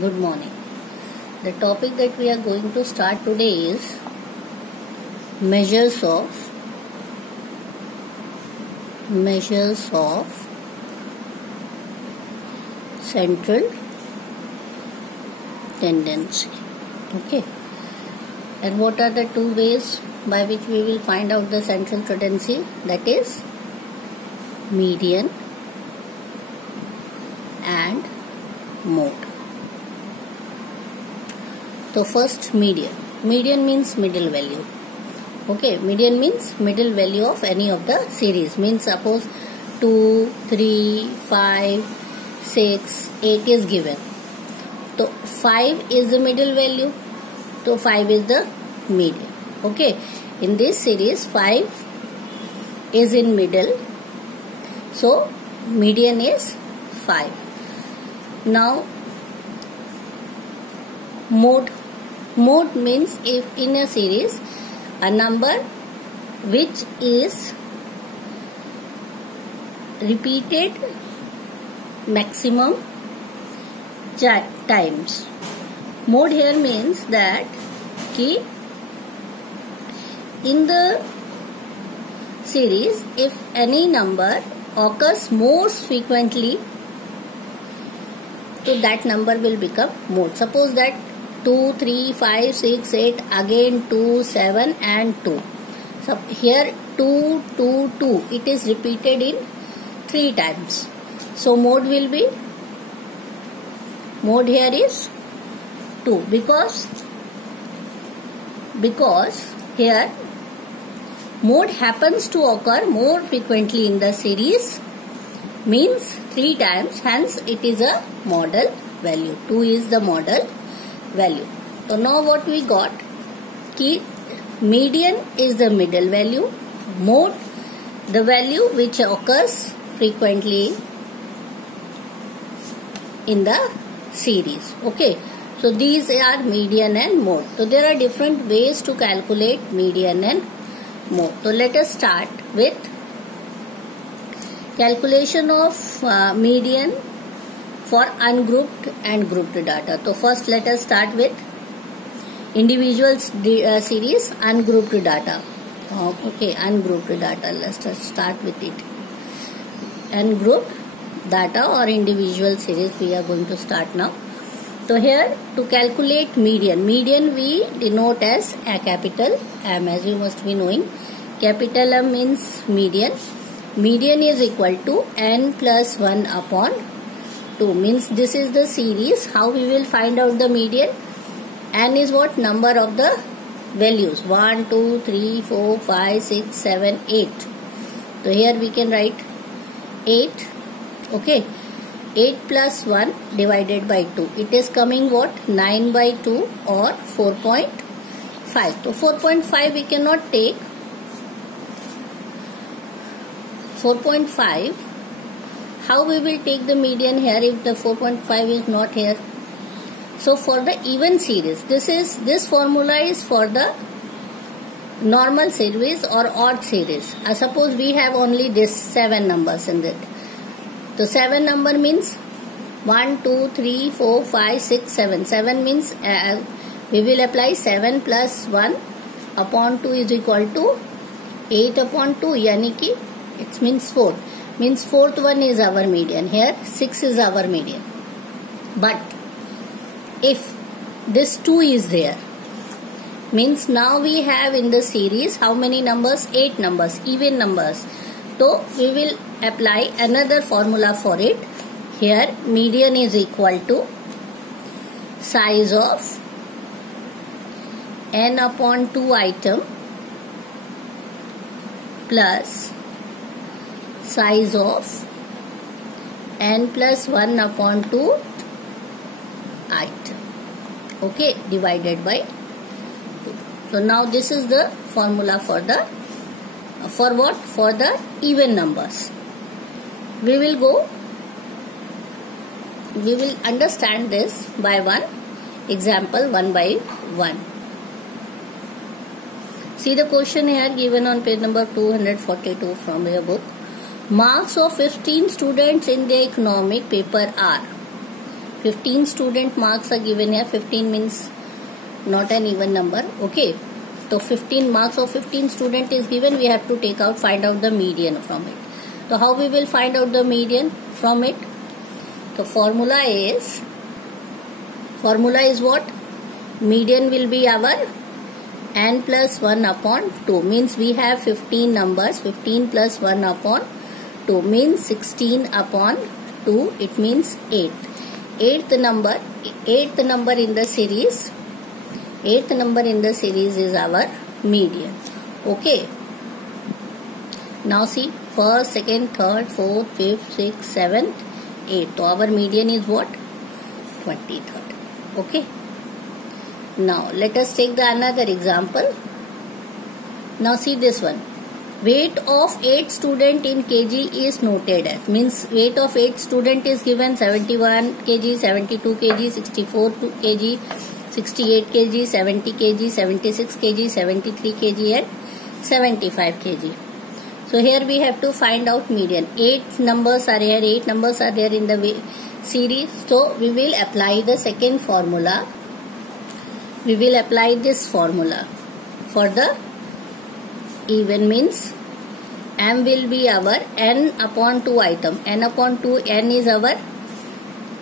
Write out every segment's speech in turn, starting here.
Good morning. The topic that we are going to start today is measures of central tendency. Okay. And what are the two ways by which we will find out the central tendency? That is median and mode. So first, median. Median means middle value. Okay, median means middle value of any of the series. Means suppose 2, 3, 5, 6, 8 is given. So 5 is the middle value. So 5 is the median. Okay, in this series 5 is in middle. So median is 5. Now mode. Mode means if in a series a number which is repeated maximum times. Mode here means that ki in the series if any number occurs most frequently, so that number will become mode. Suppose that 2, 3, 5, 6, 8, again 2, 7 and 2. So here 2, 2, 2. It is repeated in 3 times. So mode will be, mode here is 2 because here mode happens to occur more frequently in the series, means 3 times, hence it is a model value. 2 is the model value. So now what we got, ki median is the middle value, mode the value which occurs frequently in the series. Okay, so these are median and mode. So there are different ways to calculate median and mode. So let us start with calculation of median for ungrouped and grouped data. So first let us start with individual series ungrouped data. Okay, ungrouped data. Let's start with it. Ungrouped data or individual series we are going to start now. So here to calculate median we denote as a capital M, as you must be knowing. Capital M means median. Median is equal to n plus 1 upon 2, means this is the series. How we will find out the median? N is what? Number of the values. 1, 2, 3, 4, 5, 6, 7, 8. So here we can write 8. Okay. 8 plus 1 divided by 2. It is coming what? 9 by 2 or 4.5. So 4.5 we cannot take. 4.5. How we will take the median here if the 4.5 is not here? So for the even series, this formula is for the normal series or odd series. Suppose we have only this 7 numbers in it. So 7 number means 1, 2, 3, 4, 5, 6, 7. 7 means we will apply 7 plus 1 upon 2 is equal to 8 upon 2. Yani ki it means 4. Means fourth one is our median. Here 6 is our median. But if this 2 is there, means now we have in the series how many numbers? 8 numbers, even numbers. So we will apply another formula for it. Here median is equal to size of n upon 2 item plus size of n plus 1 upon 2 item. Okay, divided by 2. So now this is the formula for the for what? For the even numbers. We will understand this by one example, one by one. See the question here given on page number 242 from your book. Marks of 15 students in the economic paper are 15 student marks are given here. 15 means not an even number. Okay. So 15 marks of 15 student is given. We have to find out the median from it. So how we will find out the median from it? The formula is what? Median will be our n plus 1 upon 2. Means we have 15 numbers. 15 plus 1 upon 2 means 16 upon 2. It means 8. Eighth number in the series. Eighth number in the series is our median. Okay. Now see, first, second, third, fourth, fifth, sixth, seventh, eighth. So our median is what? 23rd. Okay. Now let us take another example. Now see this one. Weight of 8 student in kg is noted as. Means weight of 8 student is given 71 kg, 72 kg, 64 kg, 68 kg, 70 kg, 76 kg, 73 kg and 75 kg. So here we have to find out median. 8 numbers are here. 8 numbers are there in the series. So we will apply the second formula. We will apply this formula for the even, means m will be our n upon 2 item. N upon 2, n is our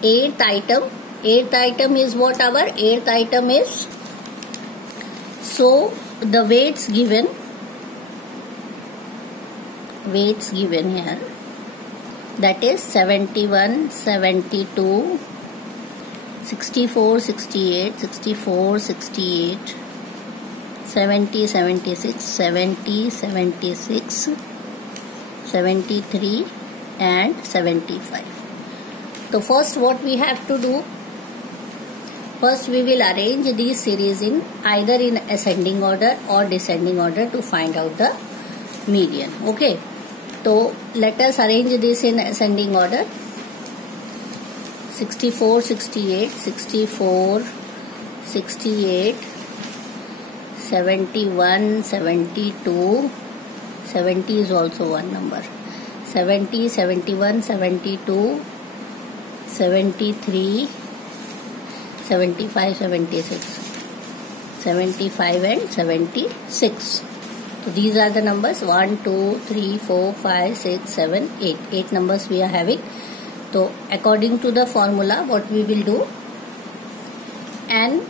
8th item. 8th item is what? Our 8th item is. So the weights given here, that is 71, 72, 64, 68, 64, 68, 70, 76, 70, 76, 73 and 75. So first what we have to do? First we will arrange these series in either in ascending order or descending order to find out the median. Okay. So let us arrange this in ascending order. 64, 68, 64, 68, 71, 72, 70 is also one number. 70, 71, 72, 73, 75, 76, 75 and 76. So these are the numbers 1, 2, 3, 4, 5, 6, 7, 8. 8 numbers we are having. So according to the formula, what we will do? N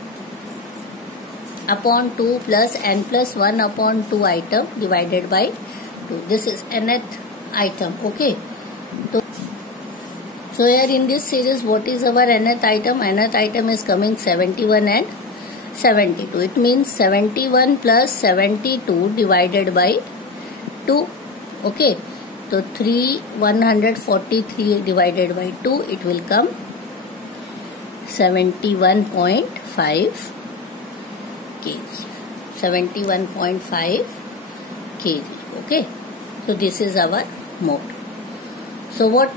upon 2 plus n plus 1 upon 2 item divided by 2. This is nth item. Okay. So here in this series, what is our nth item? Nth item is coming 71 and 72. It means 71 plus 72 divided by 2. Okay. So 143 divided by 2, it will come 71.5 kg. 71.5 kg. Okay. So this is our mode. So what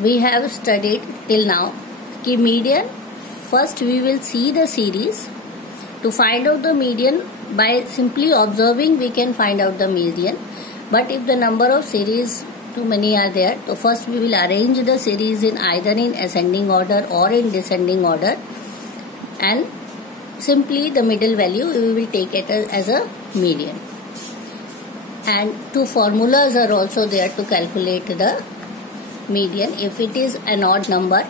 we have studied till now, ki median. First we will see the series. To find out the median, by simply observing we can find out the median. But if the number of series too many are there, so first we will arrange the series in either in ascending order or in descending order, and simply the middle value we will take it as a median. And 2 formulas are also there to calculate the median. If it is an odd number,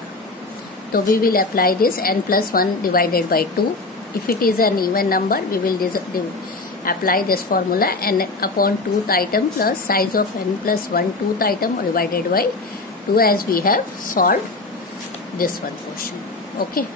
so we will apply this n plus 1 divided by 2. If it is an even number, we will apply this formula n upon 2th item plus size of n plus 1 2th item divided by 2, as we have solved this one question. Okay.